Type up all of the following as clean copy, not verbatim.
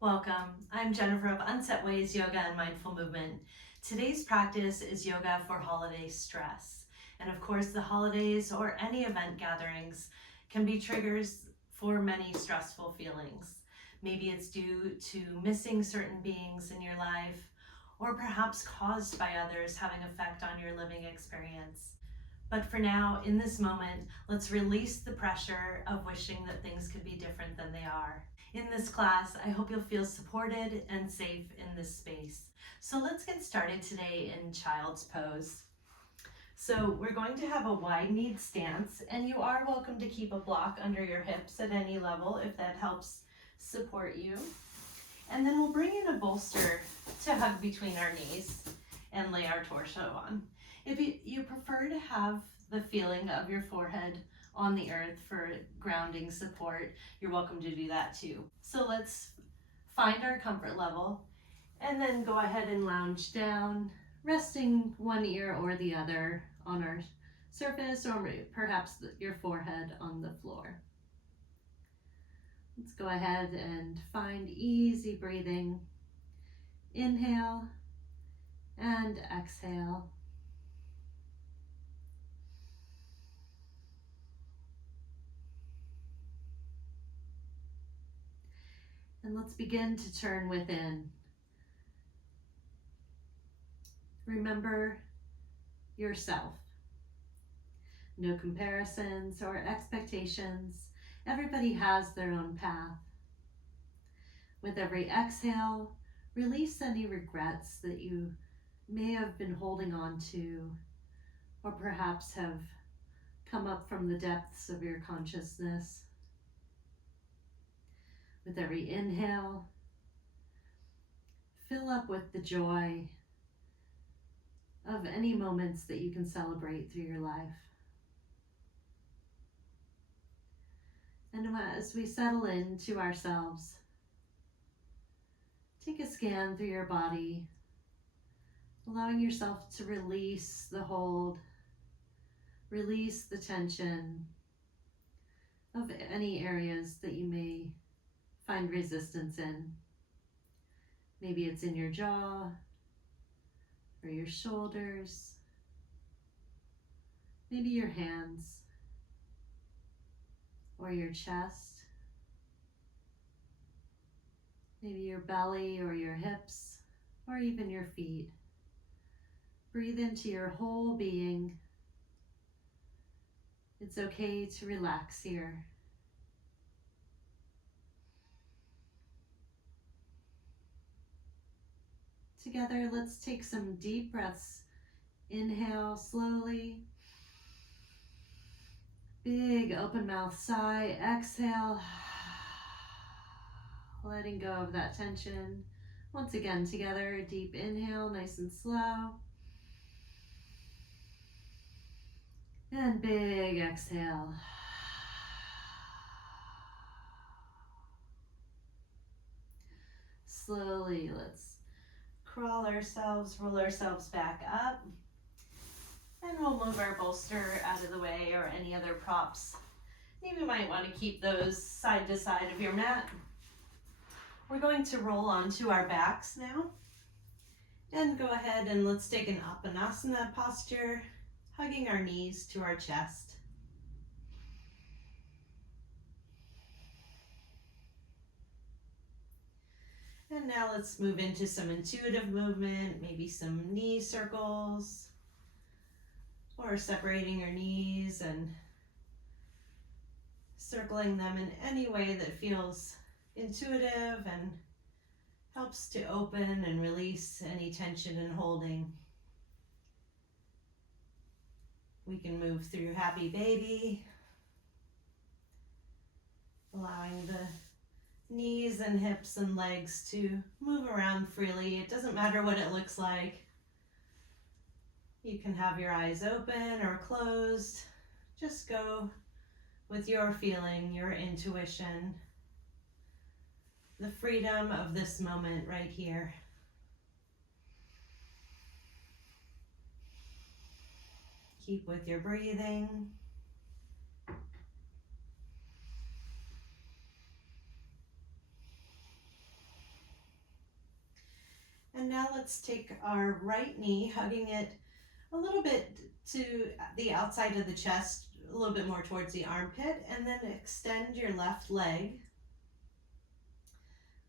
Welcome. I'm Jennifer of Unset Ways Yoga and Mindful Movement. Today's practice is yoga for holiday stress. And of course, the holidays or any event gatherings can be triggers for many stressful feelings. Maybe it's due to missing certain beings in your life, or perhaps caused by others having effect on your living experience. But for now, in this moment, let's release the pressure of wishing that things could be different than they are. In this class, I hope you'll feel supported and safe in this space. So let's get started today in child's pose. So we're going to have a wide knee stance, and you are welcome to keep a block under your hips at any level if that helps support you. And then we'll bring in a bolster to hug between our knees and lay our torso on. If you prefer to have the feeling of your forehead on the earth for grounding support, you're welcome to do that too. So let's find our comfort level and then go ahead and lounge down, resting one ear or the other on our surface, or perhaps your forehead on the floor. Let's go ahead and find easy breathing. Inhale and exhale. And let's begin to turn within. Remember yourself. No comparisons or expectations. Everybody has their own path. With every exhale, release any regrets that you may have been holding on to, or perhaps have come up from the depths of your consciousness. With every inhale, fill up with the joy of any moments that you can celebrate through your life. And as we settle into ourselves, take a scan through your body, allowing yourself to release the hold, release the tension of any areas that you may find resistance in. Maybe it's in your jaw or your shoulders, maybe your hands or your chest, maybe your belly or your hips or even your feet. Breathe into your whole being. It's okay to relax here. Together, let's take some deep breaths. Inhale slowly. Big open mouth sigh. Exhale. Letting go of that tension. Once again, together, a deep inhale, nice and slow. And big exhale. Slowly, let's crawl ourselves, roll ourselves back up. And we'll move our bolster out of the way or any other props. You might want to keep those side to side of your mat. We're going to roll onto our backs now. And go ahead and let's take an Uttanasana posture, hugging our knees to our chest. And now let's move into some intuitive movement, maybe some knee circles, or separating your knees and circling them in any way that feels intuitive and helps to open and release any tension and holding. We can move through happy baby, allowing the knees and hips and legs to move around freely. It doesn't matter what it looks like. You can have your eyes open or closed. Just go with your feeling, your intuition, the freedom of this moment right here. Keep with your breathing. And now let's take our right knee, hugging it a little bit to the outside of the chest, a little bit more towards the armpit, and then extend your left leg.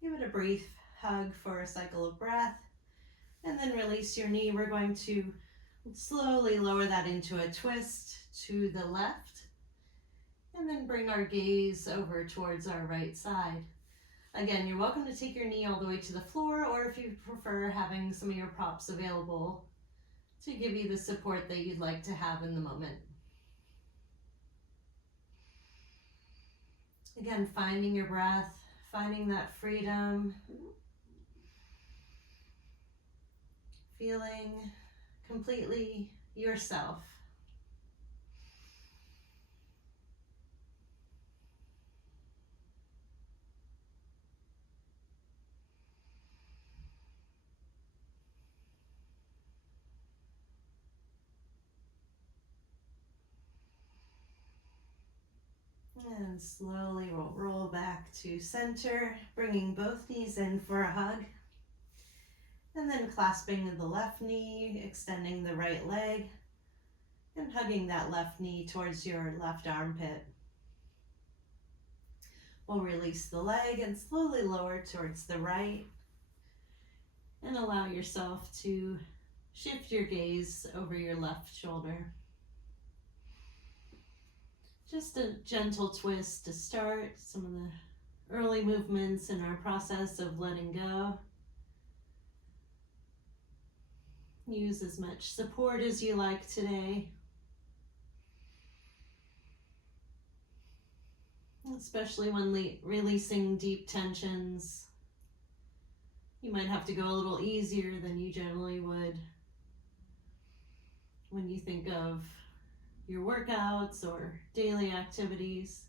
Give it a brief hug for a cycle of breath, and then release your knee. We're going to slowly lower that into a twist to the left, and then bring our gaze over towards our right side. Again, you're welcome to take your knee all the way to the floor, or if you prefer, having some of your props available to give you the support that you'd like to have in the moment. Again, finding your breath, finding that freedom, feeling completely yourself. And slowly we'll roll back to center, bringing both knees in for a hug. And then clasping the left knee, extending the right leg, and hugging that left knee towards your left armpit. We'll release the leg and slowly lower towards the right. And allow yourself to shift your gaze over your left shoulder. Just a gentle twist to start some of the early movements in our process of letting go. Use as much support as you like today, especially when releasing deep tensions. You might have to go a little easier than you generally would when you think of your workouts or daily activities.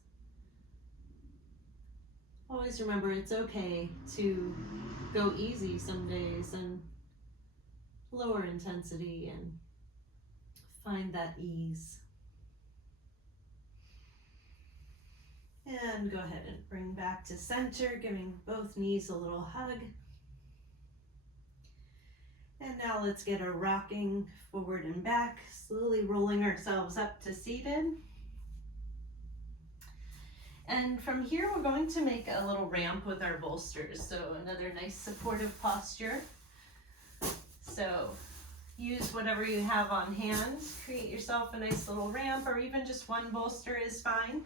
Always remember it's okay to go easy some days and lower intensity and find that ease. And go ahead and bring back to center, giving both knees a little hug. And now let's get our rocking forward and back, slowly rolling ourselves up to seated. And from here, we're going to make a little ramp with our bolsters. So another nice supportive posture. So use whatever you have on hand. Create yourself a nice little ramp, or even just one bolster is fine.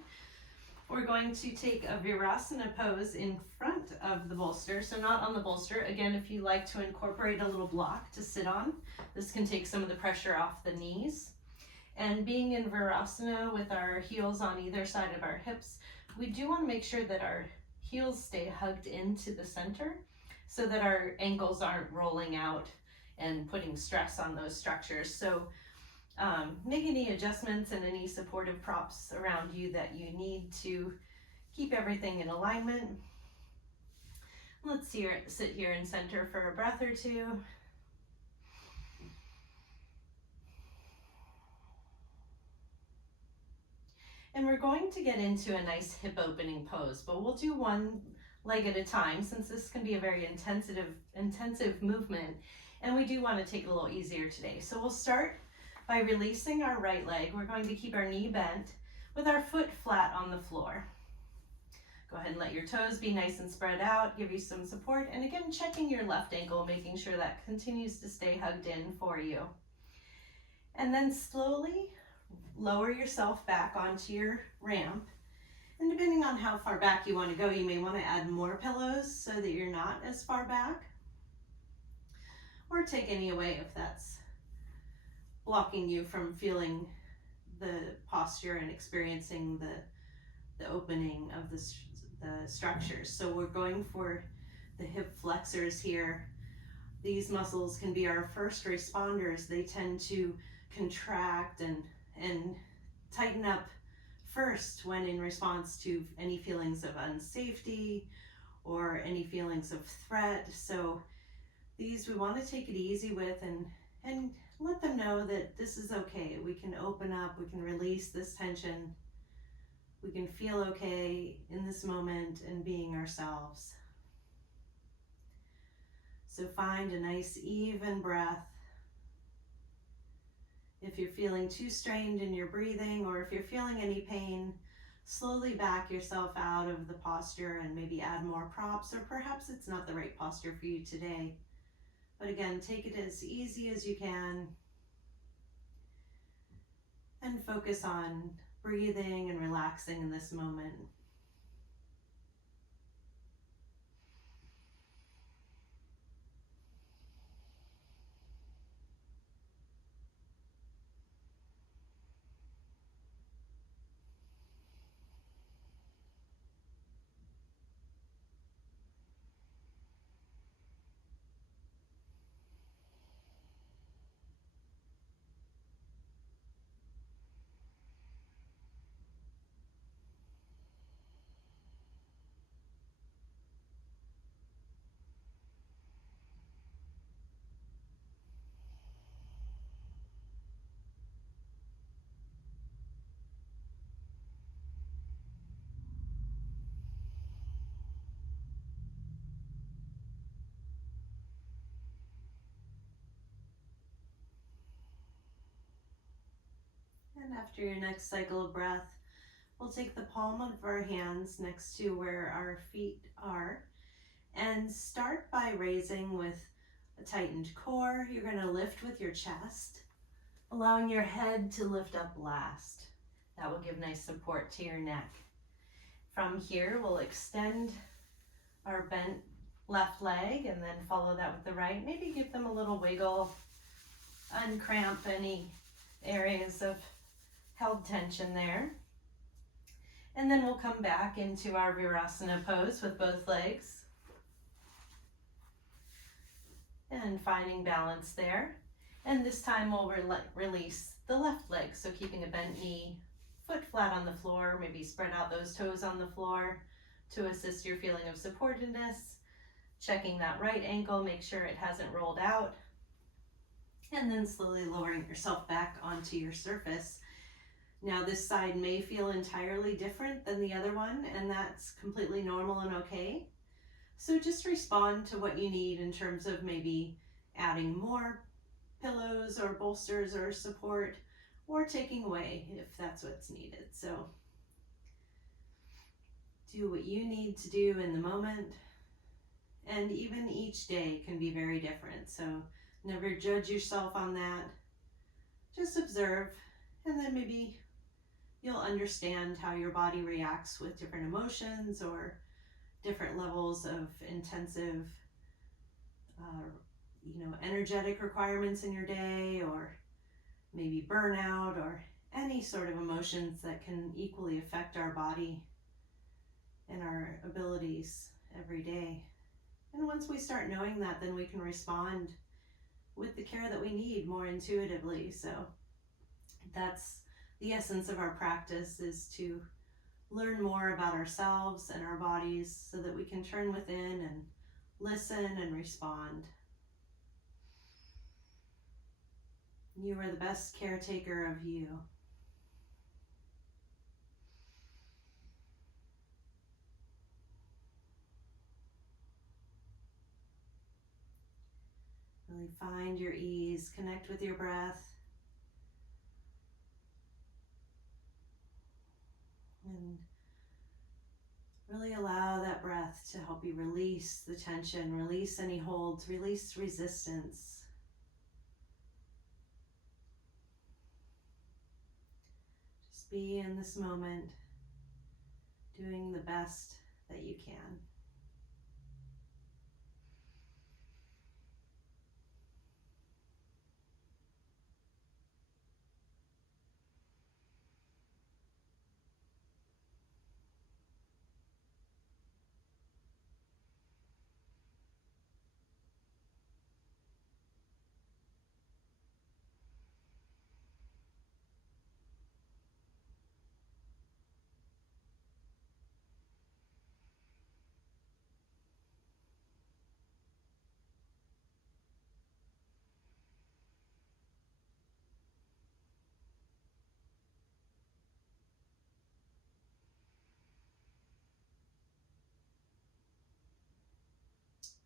We're going to take a Virasana pose in front of the bolster, so not on the bolster. Again, if you like to incorporate a little block to sit on, this can take some of the pressure off the knees. And being in Virasana with our heels on either side of our hips, we do want to make sure that our heels stay hugged into the center so that our ankles aren't rolling out and putting stress on those structures. So make any adjustments and any supportive props around you that you need to keep everything in alignment. Let's sit here in center for a breath or two. And we're going to get into a nice hip opening pose, but we'll do one leg at a time since this can be a very intensive movement, and we do want to take it a little easier today. So we'll start by releasing our right leg. We're going to keep our knee bent with our foot flat on the floor. Go ahead and let your toes be nice and spread out, give you some support, and again, checking your left ankle, making sure that continues to stay hugged in for you. And then slowly lower yourself back onto your ramp. And depending on how far back you want to go, you may want to add more pillows so that you're not as far back. Or take any away if that's blocking you from feeling the posture and experiencing the opening of the structures. So we're going for the hip flexors here. These muscles can be our first responders. They tend to contract and tighten up first when in response to any feelings of unsafety or any feelings of threat. So these we want to take it easy with and let them know that this is okay. We can open up, we can release this tension. We can feel okay in this moment and being ourselves. So find a nice even breath. If you're feeling too strained in your breathing, or if you're feeling any pain, slowly back yourself out of the posture and maybe add more props, or perhaps it's not the right posture for you today. But again, take it as easy as you can and focus on breathing and relaxing in this moment. And after your next cycle of breath, we'll take the palm of our hands next to where our feet are and start by raising with a tightened core. You're going to lift with your chest, allowing your head to lift up last. That will give nice support to your neck. From here, we'll extend our bent left leg and then follow that with the right. Maybe give them a little wiggle, uncramp any areas of held tension there. And then we'll come back into our Virasana pose with both legs. And finding balance there. And this time we'll release the left leg. So keeping a bent knee, foot flat on the floor, maybe spread out those toes on the floor to assist your feeling of supportedness. Checking that right ankle, make sure it hasn't rolled out. And then slowly lowering yourself back onto your surface. Now this side may feel entirely different than the other one, and that's completely normal and okay. So just respond to what you need in terms of maybe adding more pillows or bolsters or support, or taking away if that's what's needed. So do what you need to do in the moment. And even each day can be very different. So never judge yourself on that. Just observe, and then maybe you'll understand how your body reacts with different emotions or different levels of intensive, energetic requirements in your day, or maybe burnout, or any sort of emotions that can equally affect our body and our abilities every day. And once we start knowing that, then we can respond with the care that we need more intuitively. So that's the essence of our practice, is to learn more about ourselves and our bodies so that we can turn within and listen and respond. You are the best caretaker of you. Really find your ease, connect with your breath, and really allow that breath to help you release the tension, release any holds, release resistance. Just be in this moment, doing the best that you can.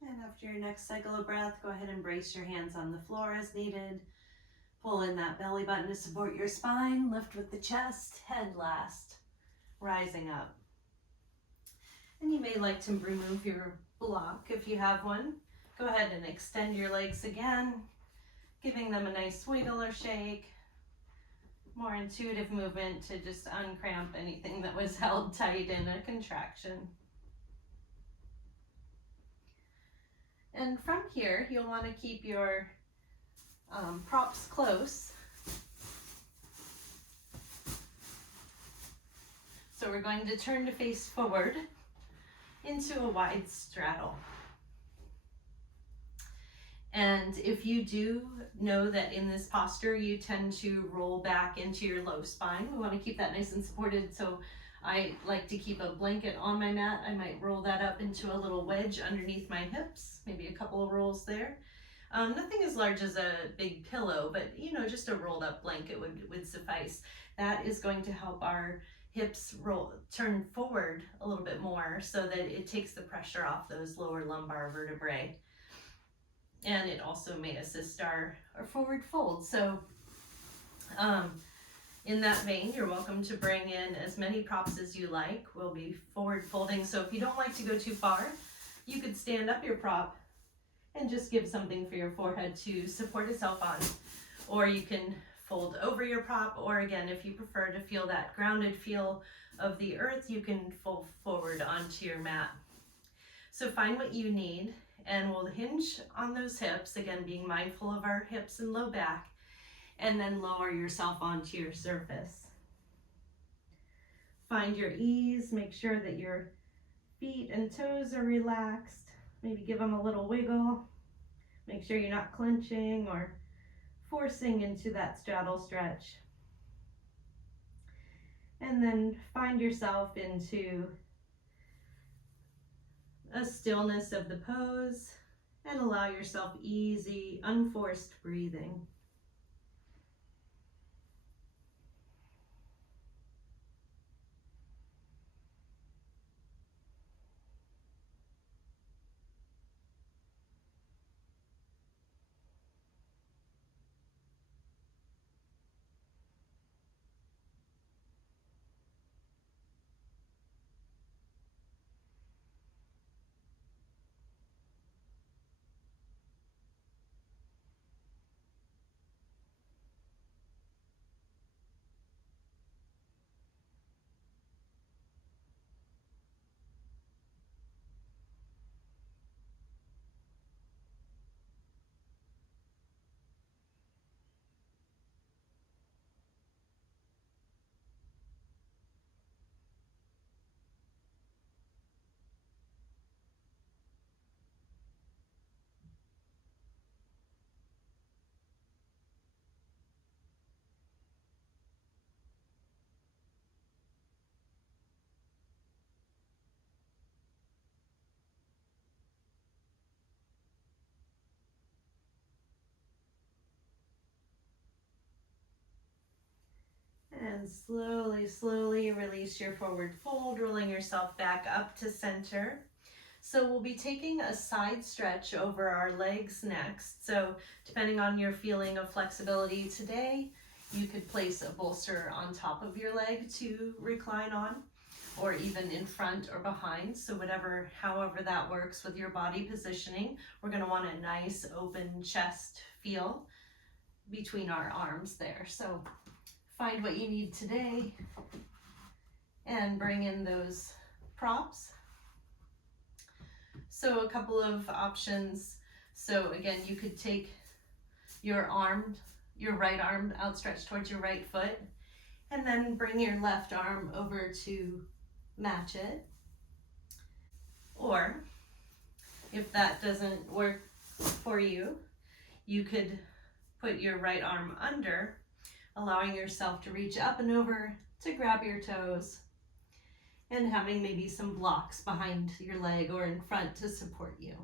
And after your next cycle of breath, go ahead and brace your hands on the floor as needed. Pull in that belly button to support your spine. Lift with the chest, head last, rising up. And you may like to remove your block if you have one. Go ahead and extend your legs again, giving them a nice wiggle or shake. More intuitive movement to just uncramp anything that was held tight in a contraction. And from here, you'll want to keep your props close. So we're going to turn to face forward into a wide straddle. And if you do know that in this posture you tend to roll back into your low spine, we want to keep that nice and supported. So I like to keep a blanket on my mat. I might roll that up into a little wedge underneath my hips, maybe a couple of rolls there. Nothing as large as a big pillow, but just a rolled up blanket would suffice. That is going to help our hips turn forward a little bit more so that it takes the pressure off those lower lumbar vertebrae. And it also may assist our forward fold. So in that vein, you're welcome to bring in as many props as you like. We'll be forward folding. So if you don't like to go too far, you could stand up your prop and just give something for your forehead to support itself on. Or you can fold over your prop, or again, if you prefer to feel that grounded feel of the earth, you can fold forward onto your mat. So find what you need, and we'll hinge on those hips, again, being mindful of our hips and low back, and then lower yourself onto your surface. Find your ease, make sure that your feet and toes are relaxed. Maybe give them a little wiggle. Make sure you're not clenching or forcing into that straddle stretch. And then find yourself into a stillness of the pose and allow yourself easy, unforced breathing. And slowly release your forward fold, rolling yourself back up to center. So we'll be taking a side stretch over our legs next. So depending on your feeling of flexibility today, you could place a bolster on top of your leg to recline on, or even in front or behind. So however that works with your body positioning, we're going to want a nice open chest feel between our arms there. So find what you need today and bring in those props. So a couple of options. So again, you could take your right arm outstretched towards your right foot, and then bring your left arm over to match it. Or if that doesn't work for you, you could put your right arm under, allowing yourself to reach up and over to grab your toes, and having maybe some blocks behind your leg or in front to support you.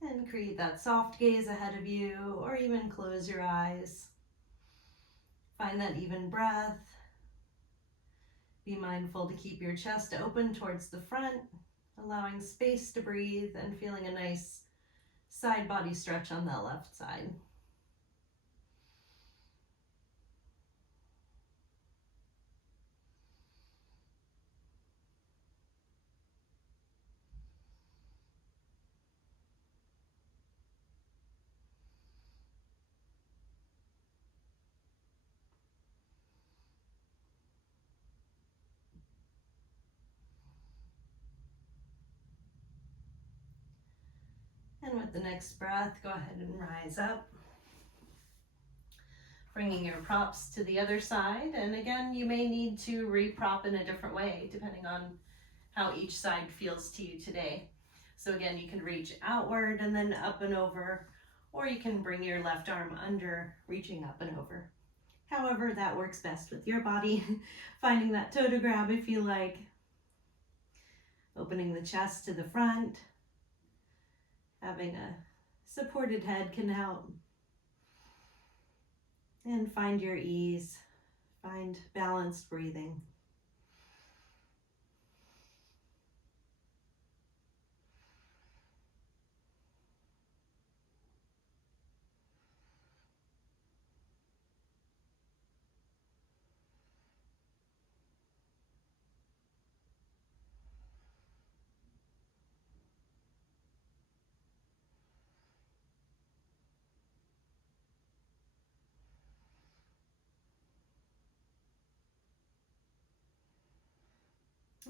And create that soft gaze ahead of you, or even close your eyes. Find that even breath Be mindful to keep your chest open towards the front, allowing space to breathe and feeling a nice side body stretch on the left side. And with the next breath, go ahead and rise up, bringing your props to the other side. And again, you may need to reprop in a different way depending on how each side feels to you today. So again, you can reach outward and then up and over, or you can bring your left arm under, reaching up and over. However, that works best with your body. Finding that toe to grab if you like. Opening the chest to the front. Having a supported head can help. And find your ease. Find balanced breathing.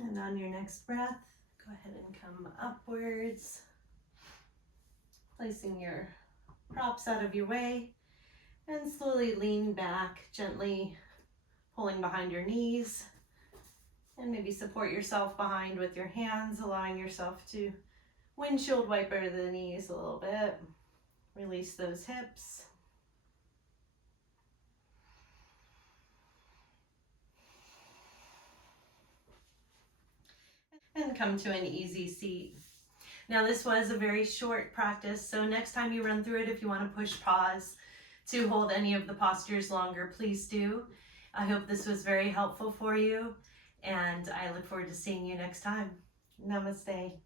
And on your next breath, go ahead and come upwards, placing your props out of your way, and slowly lean back, gently pulling behind your knees, and maybe support yourself behind with your hands, allowing yourself to windshield wiper the knees a little bit. Release those hips. And come to an easy seat. Now this was a very short practice, so next time you run through it, if you want to push pause to hold any of the postures longer, please do. I hope this was very helpful for you, and I look forward to seeing you next time. Namaste.